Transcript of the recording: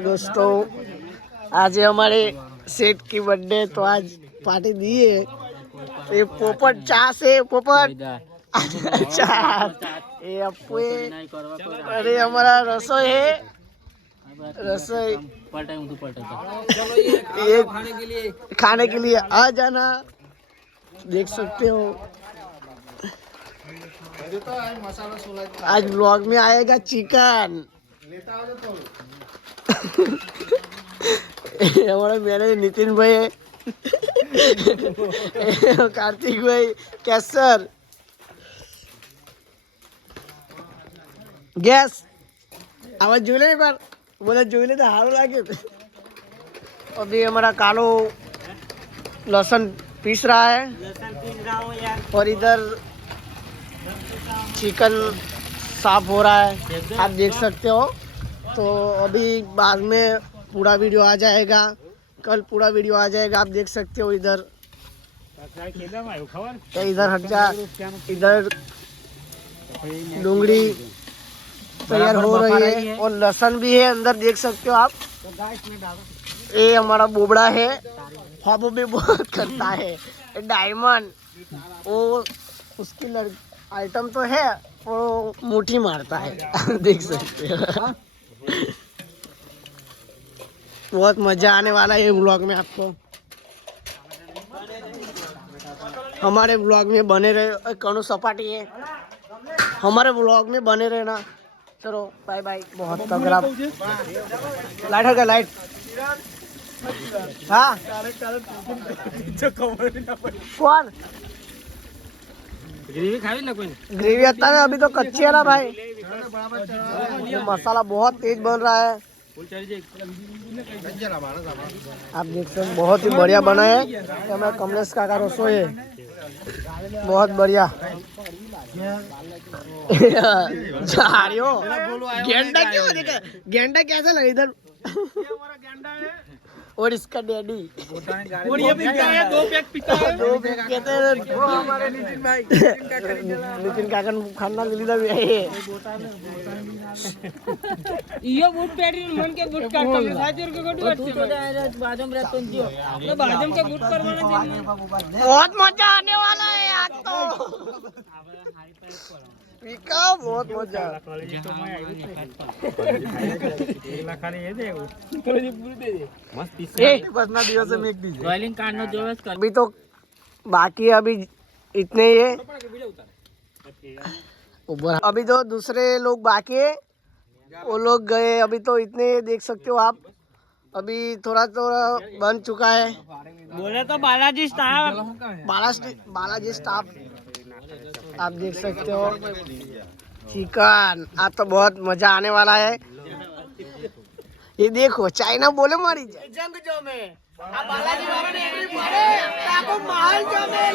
दोस्तों आज हमारे सेठ की बर्थडे तो आज पार्टी दिए। ये पोपट चा से पोपट चा ये अपू अरे हमारा रसोई है रसोई ये खाने के लिए आ जाना देख सकते हो। आज ब्लॉग में आएगा चिकन। हमारा मैनेजर नितिन भाई है कार्तिक भाई कैसर गैस आवाज જોઈ લે पर बोला જોઈ લે तो हारो लागे। अभी हमारा कालो लहसुन पीस रहा है और इधर चिकन साफ हो रहा है आप देख सकते हो। तो अभी बाद में पूरा वीडियो आ जाएगा, कल पूरा वीडियो आ जाएगा आप देख सकते हो। इधर इधर हट जा, इधर डूंगरी तैयार हो रही है और लहसुन भी है अंदर देख सकते हो आप। ये हमारा बोबड़ा है, ख्वाबों में बहुत करता है डायमंड। वो उसकी आइटम तो है वो मुट्ठी मारता है देख सकते हो। बहुत मजा आने वाला है ये व्लॉग में आपको। हमारे व्लॉग में बने रहे। कौन सपाटी है हमारे व्लॉग में बने रहना। चलो बाय बाय। बहुत तगड़ा लाइट हो गया लाइट। हाँ कौन ग्रेवी खाई ना कोई ग्रेवी आता है अभी तो कच्ची है ना भाई। ये मसाला बहुत तेज बन रहा है आप देख सकते बहुत ही बढ़िया बना है। हमारा कमलेश काका रसोई है बहुत बढ़िया। गेंडा क्यों देखा गेंडा कैसा लगा इधर और इसका डैडी और ये पीता है दो पैक कहते हैं वो हमारे नितिन भाई नितिन काका खाना लीला भी है ये बूट पेटी मन के बूट काट के साजर के गोटी काट तो बाजम रहतो जियो तो बाजम के बूट करवाना चाहिए। बहुत मजा आने वाला है आज तो पीका बहुत मजा। अभी तो बाकी है अभी इतने ही है। अभी तो दूसरे लोग बाकी है वो लोग गए अभी तो इतने देख सकते हो आप। अभी थोड़ा थोड़ा बन चुका है। बोले तो बालाजी स्टाफ बालाजी स्टाफ आप देख सकते हो। चिकन आज तो बहुत मजा आने वाला है। ये देखो चाइना बोले मारी जंग जो में बालाजी बाबा ने एंट्री मारे ताको माल जो में